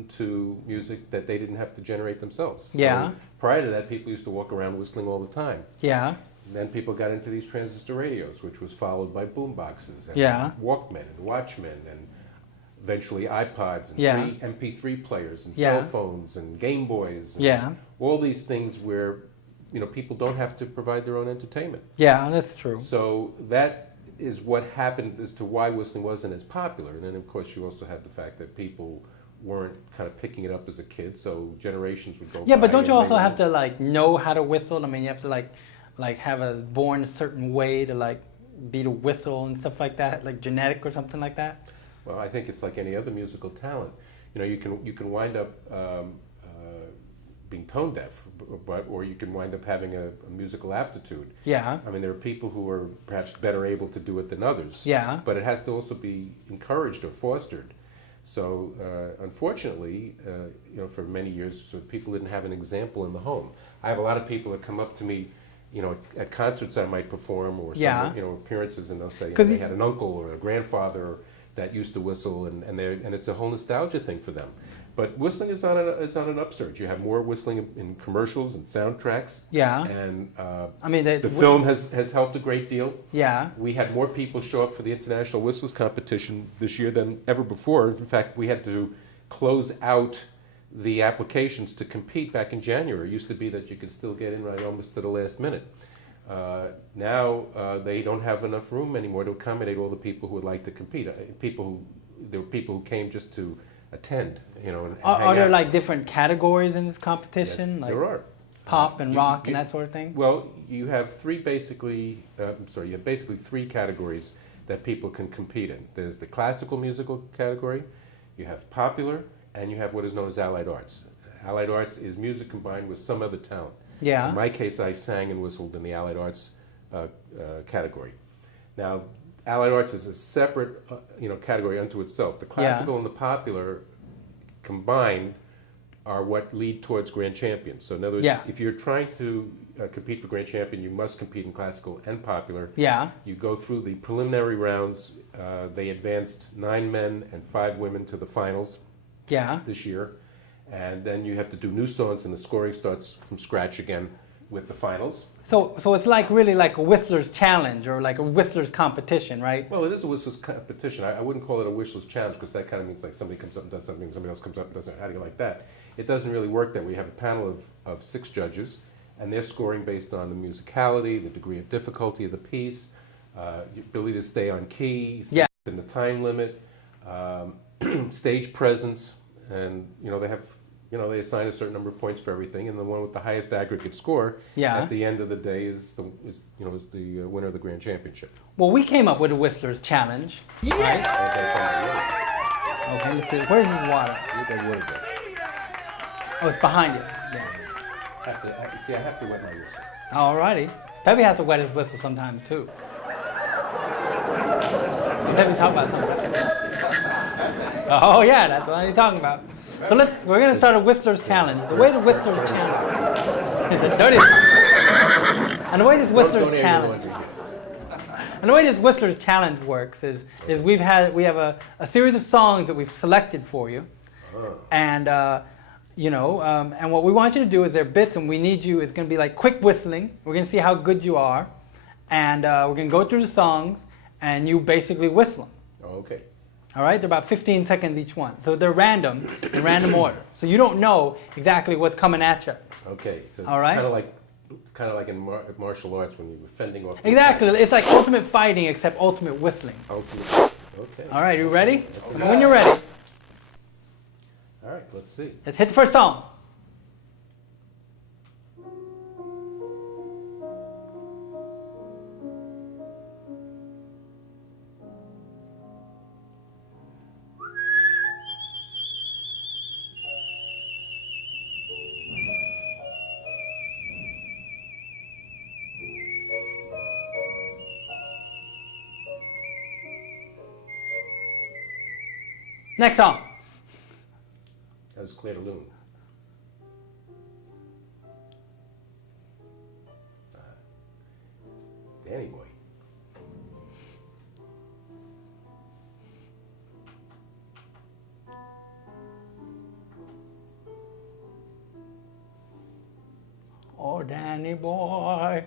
to music that they didn't have to generate themselves. Yeah. So prior to that, people used to walk around whistling all the time. Yeah. And then people got into these transistor radios, which was followed by boom boxes and Yeah. Walkmen and Watchmen and eventually iPods and Yeah. MP3 players and Yeah. cell phones and Game Boys and Yeah. all these things where people don't have to provide their own entertainment. Yeah, that's true. So that is what happened as to why whistling wasn't as popular. And then of course you also had the fact that people weren't kind of picking it up as a kid, so generations would go Yeah, by but don't you and also they have to like know how to whistle? I mean, you have to like have a born a certain way to like be to whistle and stuff like that, like genetic or something like that. Well, I think it's like any other musical talent. You can wind up being tone deaf, or you can wind up having a musical aptitude. Yeah. I mean, there are people who are perhaps better able to do it than others. Yeah. But it has to also be encouraged or fostered. So, unfortunately, for many years, people didn't have an example in the home. I have a lot of people that come up to me, at concerts I might perform or some, Yeah. appearances, and they'll say 'Cause they had an uncle or a grandfather that used to whistle, and it's a whole nostalgia thing for them. But whistling is on an upsurge. You have more whistling in commercials and soundtracks. Yeah. And I mean, the film has helped a great deal. Yeah. We had more people show up for the International Whistlers Competition this year than ever before. In fact, we had to close out the applications to compete back in January. It used to be that you could still get in right almost to the last minute. Now they don't have enough room anymore to accommodate all the people who would like to compete. There were people who came just to attend, and Are hang there out. like different categories in this competition? Yes, Like there are. pop and You- rock you- and that sort of thing? Well, you have basically three categories that people can compete in. There's the classical musical category, you have popular, and you have what is known as allied arts. Allied arts is music combined with some other talent. Yeah. In my case, I sang and whistled in the allied arts category. Now, allied arts is a separate category unto itself. The classical and the popular combined are what lead towards grand champion. So in other words, Yeah. if you're trying to compete for grand champion, you must compete in classical and popular. Yeah. You go through the preliminary rounds. They advanced 9 men and 5 women to the finals Yeah. this year. And then you have to do new songs, and the scoring starts from scratch again with the finals. So it's like really like a Whistler's challenge or like a Whistler's competition, right? Well, it is a Whistler's competition. I wouldn't call it a Whistler's challenge, because that kind of means like somebody comes up and does something, somebody else comes up and does something. How do you like that? It doesn't really work that way. We have a panel of 6 judges, and they're scoring based on the musicality, the degree of difficulty of the piece, your ability to stay on key, Yeah. in the time limit, stage presence, and they assign a certain number of points for everything, and the one with the highest aggregate score Yeah. at the end of the day is the winner of the grand championship. Well, we came up with a Whistler's challenge. Yeah. Right? Okay, let's see. Where's his water? Where'd that water go? Oh, it's behind you. Yeah. I have to wet my whistle. Alrighty. Peppy has to wet his whistle sometimes too. Peppy's talking about something. Oh yeah, that's what he's talking about. So we're gonna start a Whistler's challenge. The way the Whistler's challenge is a dirty. And the way this Whistler's challenge. And the way this Whistler's challenge works is we have a series of songs that we've selected for you, and and what we want you to do is there are bits, and we need you. It's going to be like quick whistling. We're going to see how good you are, and we're going to go through the songs, and you basically whistle them. Oh, okay. All right, they're about 15 seconds each one, so they're random in random order. So you don't know exactly what's coming at you. Okay. So it's All right. kind of like in martial arts when you were fending off. Exactly, it's like ultimate fighting except ultimate whistling. Okay. All right, you ready? When you're ready, All right. Let's see. let's hit the first song. Next song. That was Claire de Lune. Danny Boy. Oh, Danny boy.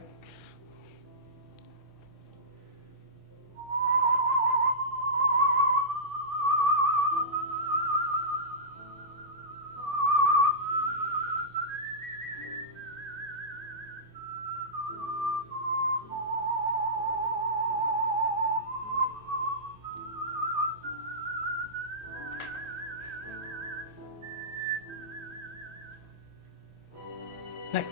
Next.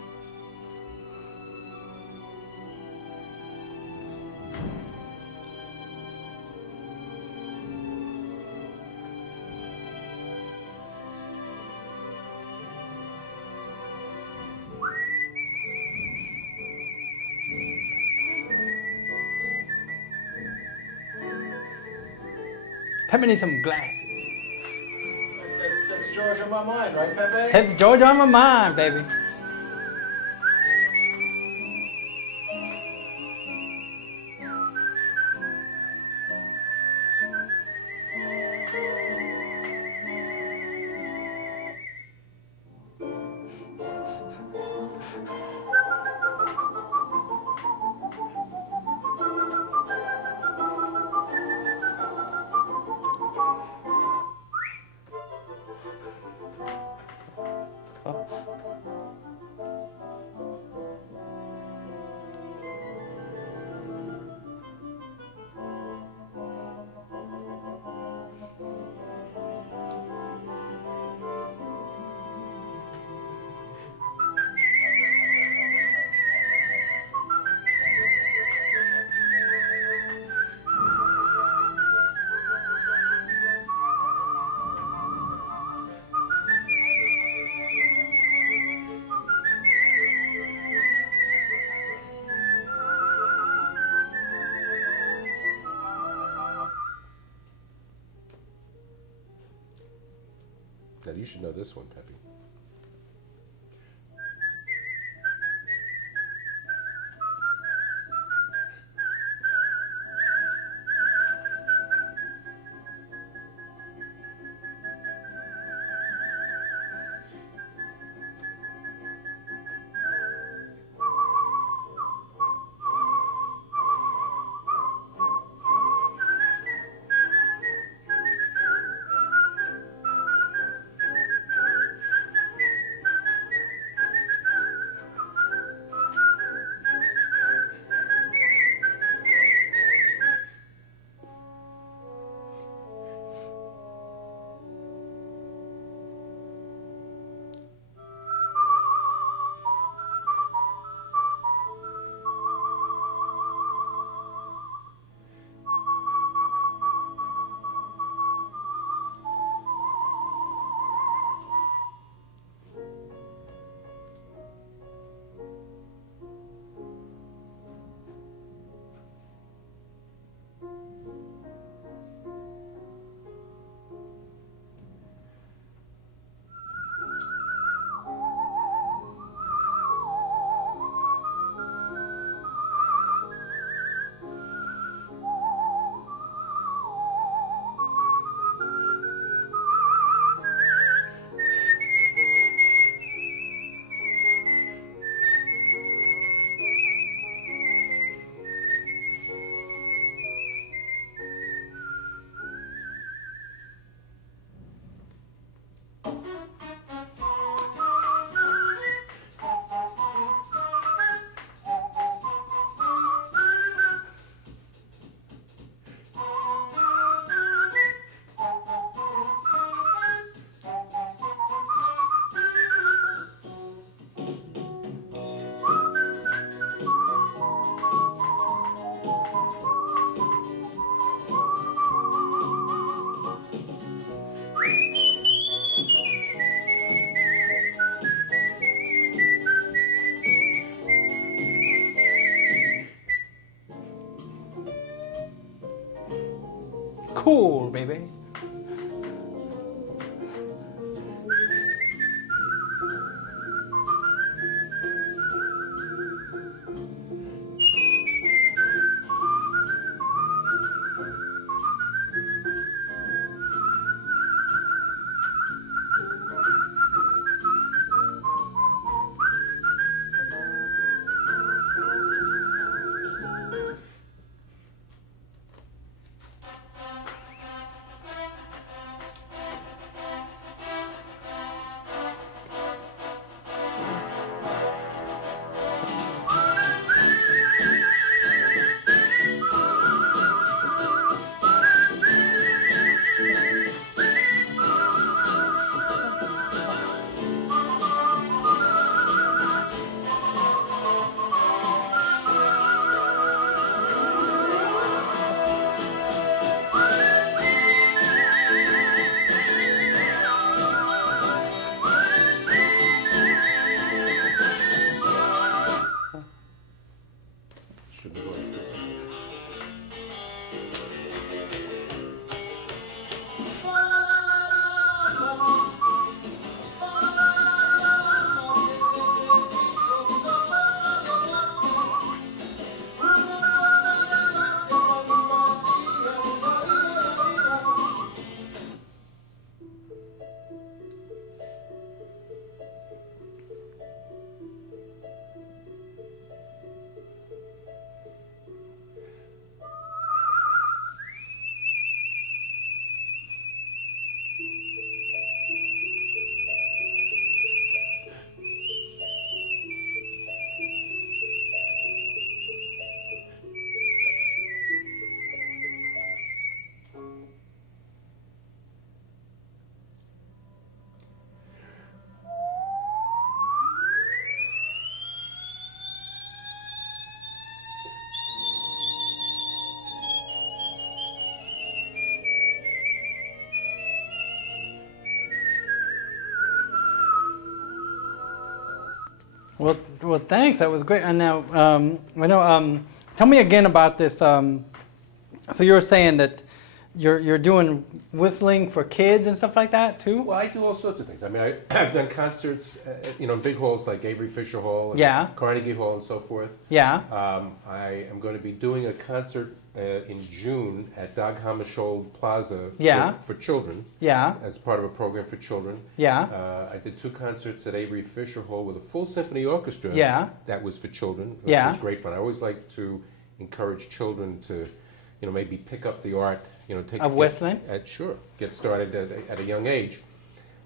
Pepe needs some glasses. That's George on my mind, right, Pepe? Pepe George on my mind, baby. Now you should know this one, Pepe. Cool, baby. Well, thanks. That was great. And now, tell me again about this. So you were saying that you're doing whistling for kids and stuff like that too? Well, I do all sorts of things. I mean, I've done concerts, in big halls like Avery Fisher Hall and Yeah. Carnegie Hall and so forth. Yeah. I am going to be doing a concert in June at Dag Hammarskjöld Plaza Yeah. for children Yeah. as part of a program for children. Yeah. I did 2 concerts at Avery Fisher Hall with a full symphony orchestra. Yeah. That was for children, which Yeah. was great fun. I always like to encourage children to, maybe pick up the art, Of whistling? Sure, get started at a young age.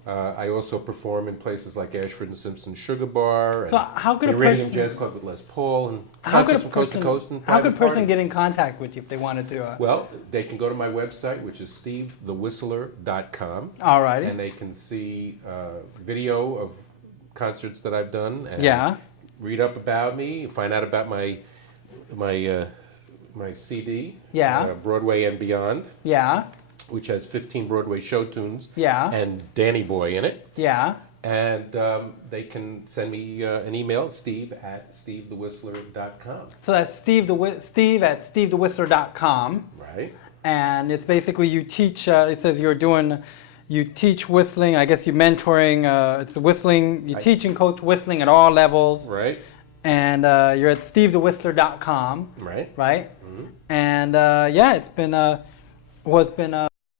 I also perform in places like Ashford and Simpson Sugar Bar, and So how could a the Iridium person- Jazz Club with Les Paul, and How could concerts a from coast to person? coast and How could a private person parties. get in contact with you if they wanted to? Well, they can go to my website, which is stevethewhistler.com, All righty. and they can see video of concerts that I've done, and Yeah. read up about me, find out about my CD, Yeah. Broadway and Beyond, Yeah. which has 15 Broadway show tunes, Yeah. and Danny Boy in it. Yeah. And they can send me an email, steve@stevethewhistler.com. So that's Steve at stevethewhistler.com. Right? And it's basically you teach. It says you teach whistling. I guess you're mentoring. It's whistling. You teach and coach whistling at all levels. Right? And you're at stevethewhistler.com. Right? Right. And yeah, it's been